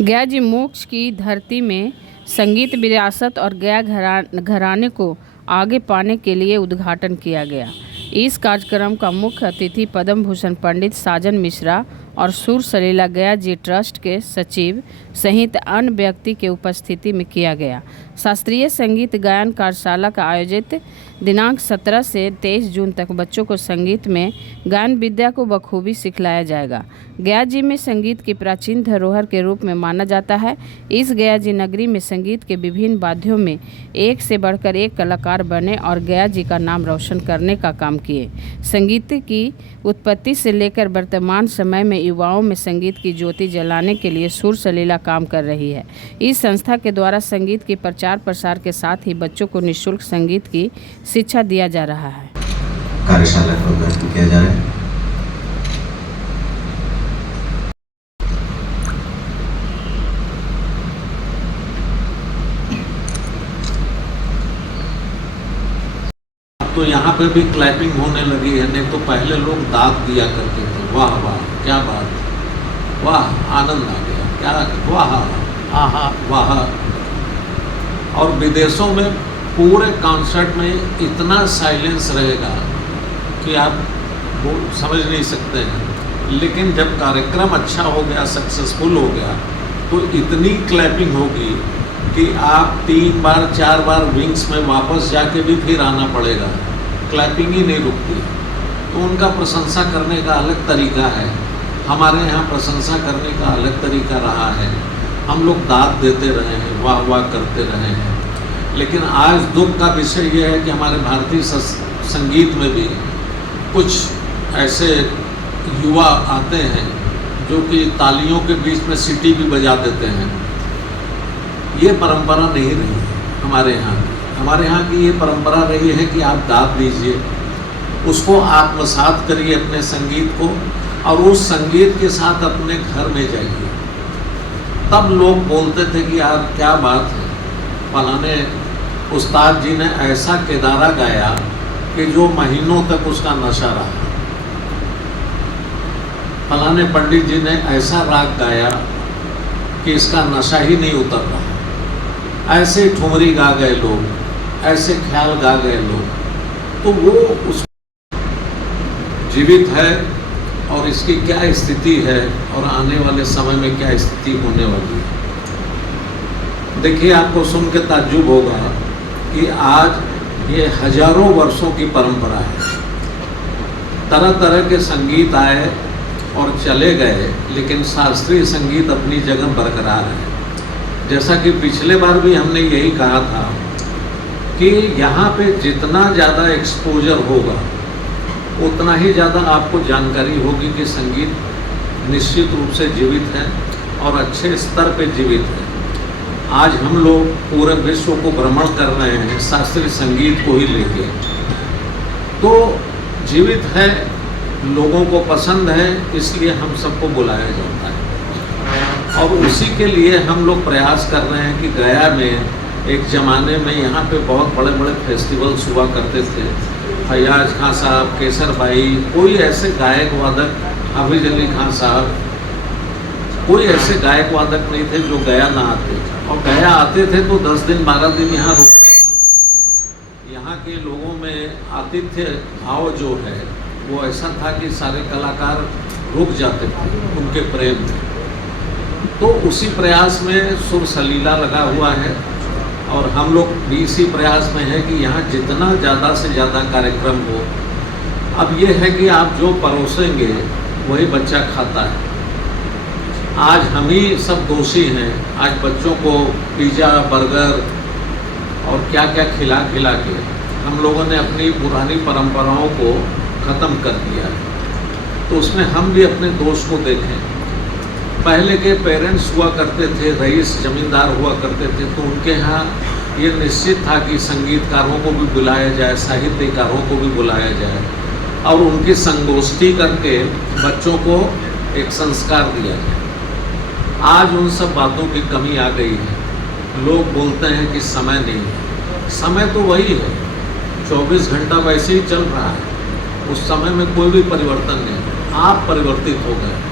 गया जी मोक्ष की धरती में संगीत विरासत और गया घराने को आगे पाने के लिए उद्घाटन किया गया। इस कार्यक्रम का मुख्य अतिथि पद्म भूषण पंडित साजन मिश्रा और सुर सलीला गया जी ट्रस्ट के सचिव सहित अन्य व्यक्ति के उपस्थिति में किया गया। शास्त्रीय संगीत गायन कार्यशाला का आयोजित दिनांक 17 से 23 जून तक बच्चों को संगीत में गायन विद्या को बखूबी सिखलाया जाएगा। गया जी में संगीत की प्राचीन धरोहर के रूप में माना जाता है। इस गया जी नगरी में संगीत के विभिन्न वाद्यों में एक से बढ़कर एक कलाकार बने और गया जी का नाम रोशन करने का काम किए। संगीत की उत्पत्ति से लेकर वर्तमान समय में युवाओं में संगीत की ज्योति जलाने के लिए सुर सलीला काम कर रही है। इस संस्था के द्वारा संगीत के प्रचार प्रसार के साथ ही बच्चों को निःशुल्क संगीत की शिक्षा दिया जा रहा है। कार्यशाला का उद्घाटन किया जा रहा है। तो यहाँ पे भी क्लैपिंग होने लगी है, नहीं तो पहले लोग दाद दिया करते थे। वाह वाह, क्या बात, वाह, आनंद आ गया, क्या, वाह, आहा, वाह। और विदेशों में पूरे कॉन्सर्ट में इतना साइलेंस रहेगा कि आप वो समझ नहीं सकते हैं। लेकिन जब कार्यक्रम अच्छा हो गया, सक्सेसफुल हो गया, तो इतनी क्लैपिंग होगी कि आप 3 बार 4 बार विंग्स में वापस जाके भी फिर आना पड़ेगा। क्लैपिंग ही नहीं रुकती। तो उनका प्रशंसा करने का अलग तरीका है, हमारे यहाँ प्रशंसा करने का अलग तरीका रहा है। हम लोग दाद देते रहे हैं, वाह वाह करते रहे हैं। लेकिन आज दुख का विषय यह है कि हमारे भारतीय संगीत में भी कुछ ऐसे युवा आते हैं जो कि तालियों के बीच में सीटी भी बजा देते हैं। ये परंपरा नहीं रही हमारे यहाँ। हमारे यहाँ की ये परंपरा रही है कि आप दाद दीजिए, उसको आत्मसात करिए अपने संगीत को, और उस संगीत के साथ अपने घर में जाइए। तब लोग बोलते थे कि यार क्या बात है, फलाने उस्ताद जी ने ऐसा केदारा गाया कि जो महीनों तक उसका नशा रहा। फलाने पंडित जी ने ऐसा राग गाया कि इसका नशा ही नहीं उतर रहा। ऐसे ठुमरी गा गए लोग, ऐसे ख्याल गा गए लोग। तो वो उस जीवित है और इसकी क्या स्थिति है और आने वाले समय में क्या स्थिति होने वाली है। देखिए, आपको सुन के ताज्जुब होगा कि आज ये हजारों वर्षों की परंपरा है। तरह तरह के संगीत आए और चले गए, लेकिन शास्त्रीय संगीत अपनी जगह बरकरार है। जैसा कि पिछले बार भी हमने यही कहा था कि यहाँ पे जितना ज़्यादा एक्सपोजर होगा उतना ही ज़्यादा आपको जानकारी होगी कि संगीत निश्चित रूप से जीवित है और अच्छे स्तर पे जीवित है। आज हम लोग पूरे विश्व को भ्रमण कर रहे हैं शास्त्रीय संगीत को ही लेके। तो जीवित है, लोगों को पसंद है, इसलिए हम सबको बुलाया जाता है। और उसी के लिए हम लोग प्रयास कर रहे हैं कि गया में एक ज़माने में यहाँ पे बहुत बड़े बड़े फेस्टिवल्स हुआ करते थे। फैयाज खां साहब, केसर भाई, कोई ऐसे गायक वादक, हाफिज अली खां साहब, कोई ऐसे गायक वादक नहीं थे जो गया ना आते। और गया आते थे तो 10 दिन 12 दिन यहाँ रुकते थे। यहाँ के लोगों में आतिथ्य भाव जो है वो ऐसा था कि सारे कलाकार रुक जाते थे उनके प्रेम में। तो उसी प्रयास में सुर सलीला लगा हुआ है और हम लोग भी इसी प्रयास में है कि यहाँ जितना ज़्यादा से ज़्यादा कार्यक्रम हो। अब ये है कि आप जो परोसेंगे वही बच्चा खाता है। आज हम ही सब दोषी हैं। आज बच्चों को पिज़्ज़ा, बर्गर और क्या क्या खिला खिला के हम लोगों ने अपनी पुरानी परंपराओं को ख़त्म कर दिया है। तो उसमें हम भी अपने दोष को देखें। पहले के पेरेंट्स हुआ करते थे, रईस जमींदार हुआ करते थे, तो उनके यहाँ ये निश्चित था कि संगीतकारों को भी बुलाया जाए, साहित्यकारों को भी बुलाया जाए और उनकी संगोष्ठी करके बच्चों को एक संस्कार दिया जाए। आज उन सब बातों की कमी आ गई है। लोग बोलते हैं कि समय नहीं है। समय तो वही है, 24 घंटा वैसे ही चल रहा है। उस समय में कोई भी परिवर्तन नहीं। आप परिवर्तित हो गए।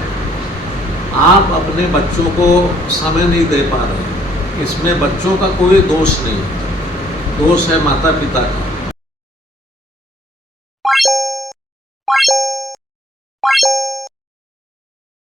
आप अपने बच्चों को समय नहीं दे पा रहे, इसमें बच्चों का कोई दोष नहीं, दोष है माता पिता का।